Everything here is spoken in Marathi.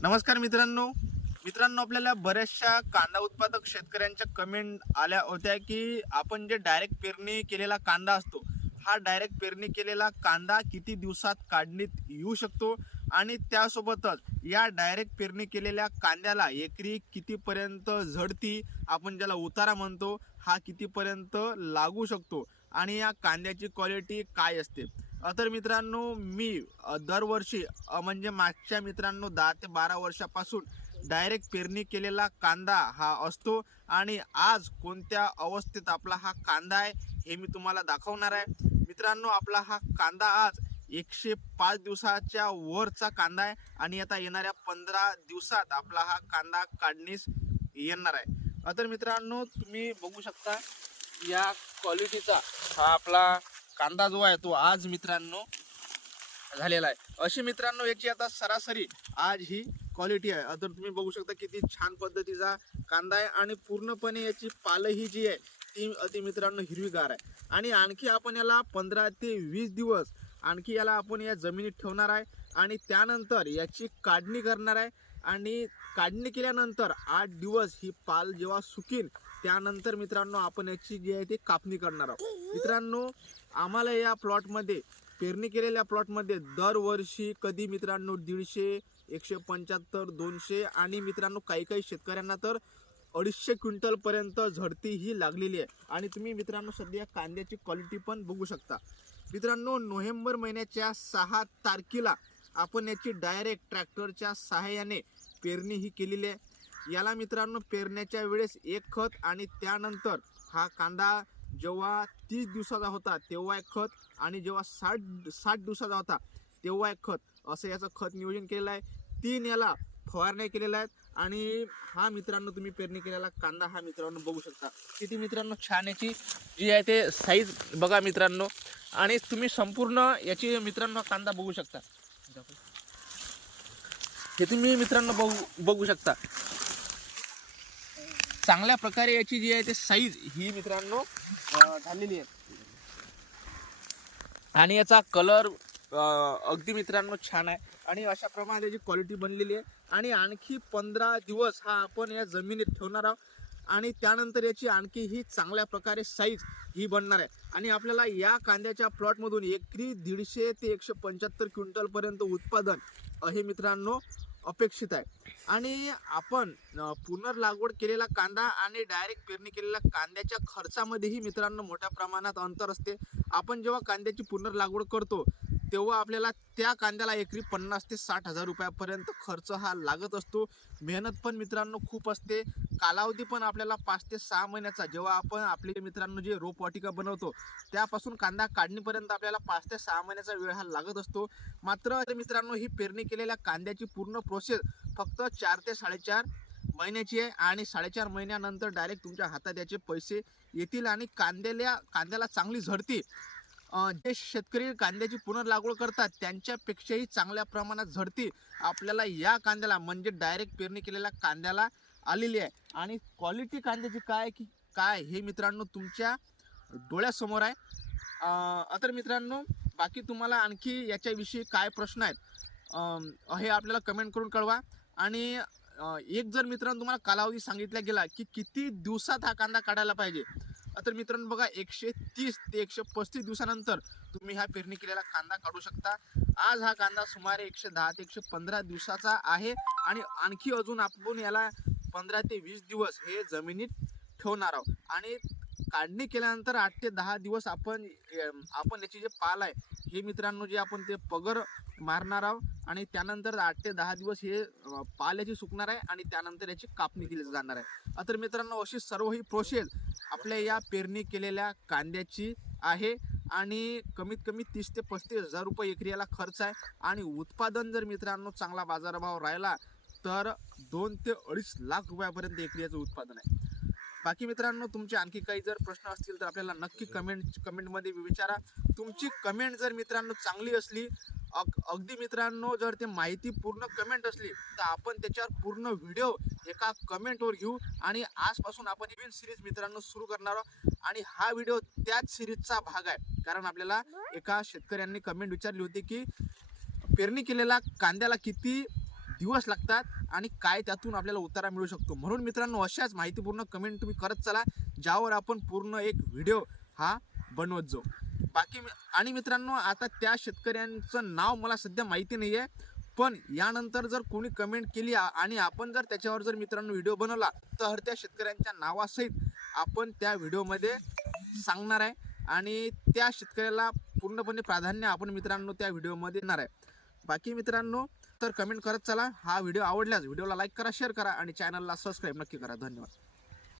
नमस्कार मित्रांनो. मित्रांनो आपल्याला बऱ्याचशा कांदा उत्पादक शेतकऱ्यांच्या कमेंट आल्या होत्या की आपण जे डायरेक्ट पेरणी केलेला कांदा असतो हा डायरेक्ट पेरणी केलेला कांदा किती दिवसात काढणीत येऊ शकतो? आणि त्यासोबतच या डायरेक्ट पेरणी केलेल्या कांद्याला एकरी कितीपर्यंत झडती आपण ज्याला उतारा म्हणतो हा कितीपर्यंत लागू शकतो? आणि या कांद्याची क्वालिटी काय असते? तर मित्रांनो मी दरवर्षी म्हणजे मागच्या मित्रांनो दहा ते बारा वर्षापासून डायरेक्ट पेरणी केलेला कांदा हा असतो आणि आज कोणत्या अवस्थेत आपला हा कांदा आहे हे मी तुम्हाला दाखवणार आहे. मित्रांनो आपला हा कांदा आज एकशे पाच दिवसाच्या वरचा कांदा आहे आणि आता येणाऱ्या पंधरा दिवसात आपला हा कांदा काढणीस येणार आहे. तर मित्रांनो तुम्ही बघू शकता या क्वालिटीचा हा आपला कांदा जो आहे तो आज मित्रांनो झालेला आहे. अशी मित्रांनो याची आता सरासरी आज ही क्वालिटी आहे. तर तुम्ही बघू शकता किती छान पद्धतीचा कांदा आहे आणि पूर्णपणे याची पालही जी आहे ती अति मित्रांनो हिरवीगार आहे. आणि आणखी आपण याला पंधरा ते वीस दिवस आणखी याला आपण या जमिनीत ठेवणार आहे आणि त्यानंतर याची काढणी करणार आहे. आणि काढणी केल्यानंतर आठ दिवस ही पाल जेव्हा सुकीन त्यानंतर मित्रांनो आपण याची जी आहे ती कापणी करणार आहोत. मित्रांनो आम्हाला या प्लॉटमध्ये पेरणी केलेल्या प्लॉटमध्ये दरवर्षी कधी मित्रांनो दीडशे एकशे पंच्याहत्तर दोनशे आणि मित्रांनो काही काही शेतकऱ्यांना तर अडीचशे क्विंटलपर्यंत झडती ही लागलेली आहे. आणि तुम्ही मित्रांनो सध्या कांद्याची क्वालिटी पण बघू शकता. मित्रांनो नोव्हेंबर महिन्याच्या सहा तारखेला आपण याची डायरेक्ट ट्रॅक्टरच्या सहाय्याने पेरणी ही केलेली आहे. याला मित्रांनो पेरण्याच्या वेळेस एक खत आणि त्यानंतर हा कांदा जेव्हा तीस दिवसाचा होता तेव्हा एक खत आणि जेव्हा साठ साठ दिवसाचा होता तेव्हा एक खत. असं याचं खत नियोजन केलेलं आहे. तीन याला फवारण्या केलेल्या आहेत आणि हा मित्रांनो तुम्ही पेरणी केलेला कांदा हा मित्रांनो बघू शकता. किती मित्रांनो छान याची जी आहे ते साईज बघा मित्रांनो. आणि तुम्ही संपूर्ण याची मित्रांनो कांदा बघू शकता. हे तुम्ही मित्रांनो बघू बघू शकता. चांगल्या प्रकारे याची जी आहे ते साईज ही मित्रांनो झालेली आहे. आणि याचा कलर अगदी मित्रांनो छान आहे. आणि अशा प्रमाणे त्याची क्वालिटी बनलेली आहे. आणि आणखी पंधरा दिवस हा आपण या जमिनीत ठेवणार आहोत. आणि त्यानंतर याची आणखी ही चांगल्या प्रकारे साईज ही बनणार आहे. आणि आपल्याला या कांद्याच्या प्लॉटमधून एकरी दीडशे ते एकशे पंच्याहत्तर क्विंटलपर्यंत उत्पादन हे मित्रांनो. अपेक्षित आहे. आणि आपण पुनर्लागवड केलेला कांदा आणि डायरेक्ट पेरणी केलेल्या कांद्याच्या खर्चामध्येही मित्रांनो मोठ्या प्रमाणात अंतर असते. आपण जेव्हा कांद्याची पुनर्लागवड करतो तेव्हा आपल्याला त्या कांद्याला एकरी पन्नास ते साठ हजार रुपयापर्यंत खर्च हा लागत असतो. मेहनत पण मित्रांनो खूप असते. कालावधी पण आपल्याला पाच ते सहा महिन्याचा जेव्हा आपण आपले मित्रांनो जे रोपवाटिका बनवतो त्यापासून कांदा काढणीपर्यंत आपल्याला पाच ते सहा महिन्याचा वेळ हा लागत असतो. मात्र मित्रांनो ही पेरणी केलेल्या कांद्याची पूर्ण प्रोसेस फक्त चार ते साडेचार महिन्याची आहे आणि साडेचार महिन्यानंतर डायरेक्ट तुमच्या हातात याचे पैसे येतील आणि कांद्याला कांद्याला चांगली झडती जे शेतकरी कांद्याची पुनर्लागवड करतात त्यांच्यापेक्षाही चांगल्या प्रमाणात झडती आपल्याला या कांद्याला म्हणजे डायरेक्ट पेरणी केलेल्या कांद्याला आलेली आहे. आणि क्वालिटी कांद्याची काय की काय हे मित्रांनो तुमच्या डोळ्यासमोर आहे. तर मित्रांनो बाकी तुम्हाला आणखी याच्याविषयी काय प्रश्न आहेत हे आपल्याला कमेंट करून कळवा. आणि एक जर मित्रांनो तुम्हाला कालावधी सांगितला गेला की किती दिवसात हा कांदा काढायला पाहिजे तर मित्रांनो बघा एकशे तीस ते एकशे पस्तीस दिवसानंतर तुम्ही हा पेरणी केलेला कांदा काढू शकता. आज हा कांदा सुमारे एकशे दहा ते एकशे पंधरा दिवसाचा आहे आणि आणखी अजून आपण याला पंधरा ते वीस दिवस हे जमिनीत ठेवणार आहोत. आणि काढणी केल्यानंतर आठ ते दहा दिवस आपण आपण याची जे पाल आहे हे मित्रांनो जे आपण ते पगर मारणार आहोत आणि त्यानंतर आठ ते दहा दिवस हे पाल्याची सुकणार आहे आणि त्यानंतर याची कापणी केली जाणार आहे. तर मित्रांनो अशी सर्व ही प्रोसेस आपल्या या पेरणी केलेल्या कांद्याची आहे आणि कमीत कमी तीस ते पस्तीस हजार रुपये एकरियाला खर्च आहे. आणि उत्पादन जर मित्रांनो चांगला बाजारभाव राहिला तर दोन ते अडीच लाख रुपयापर्यंत एकरियाचं उत्पादन आहे. बाकी मित्रांनो तुमचे आणखी काही जर प्रश्न असतील तर आपल्याला नक्की कमेंट कमेंटमध्ये विचारा. तुमची कमेंट जर मित्रांनो चांगली असली अग अगदी मित्रांनो जर ते माहिती पूर्ण कमेंट असली तर आपण त्याच्यावर पूर्ण व्हिडिओ एका कमेंटवर घेऊ आणि आजपासून आपण नवीन सिरीज मित्रांनो सुरू करणार आहोत. आणि हा व्हिडिओ त्याच सिरीजचा भाग आहे. कारण आपल्याला एका शेतकऱ्यांनी कमेंट विचारली होती की पेरणी केलेला कांद्याला किती दिवस लागतात आणि काय त्यातून आपल्याला उतारा मिळू शकतो. म्हणून मित्रांनो अशाच माहितीपूर्ण कमेंट तुम्ही करत चला ज्यावर आपण पूर्ण एक व्हिडिओ हा बनवत जाऊ. बाकी आणि मित्रांनो आता त्या शेतकऱ्यांचं नाव मला सध्या माहिती नाही आहे पण यानंतर जर कोणी कमेंट केली आणि आपण जर त्याच्यावर जर मित्रांनो व्हिडिओ बनवला तर त्या शेतकऱ्यांच्या नावासहित आपण त्या व्हिडिओमध्ये सांगणार आहे आणि त्या शेतकऱ्याला पूर्णपणे प्राधान्य आपण मित्रांनो त्या व्हिडिओमध्ये देणार आहे. बाकी मित्रांनो तर कमेंट करत चला. हा व्हिडिओ आवडल्यास व्हिडिओला लाईक करा शेअर करा आणि चॅनलला सबस्क्राईब नक्की करा. धन्यवाद.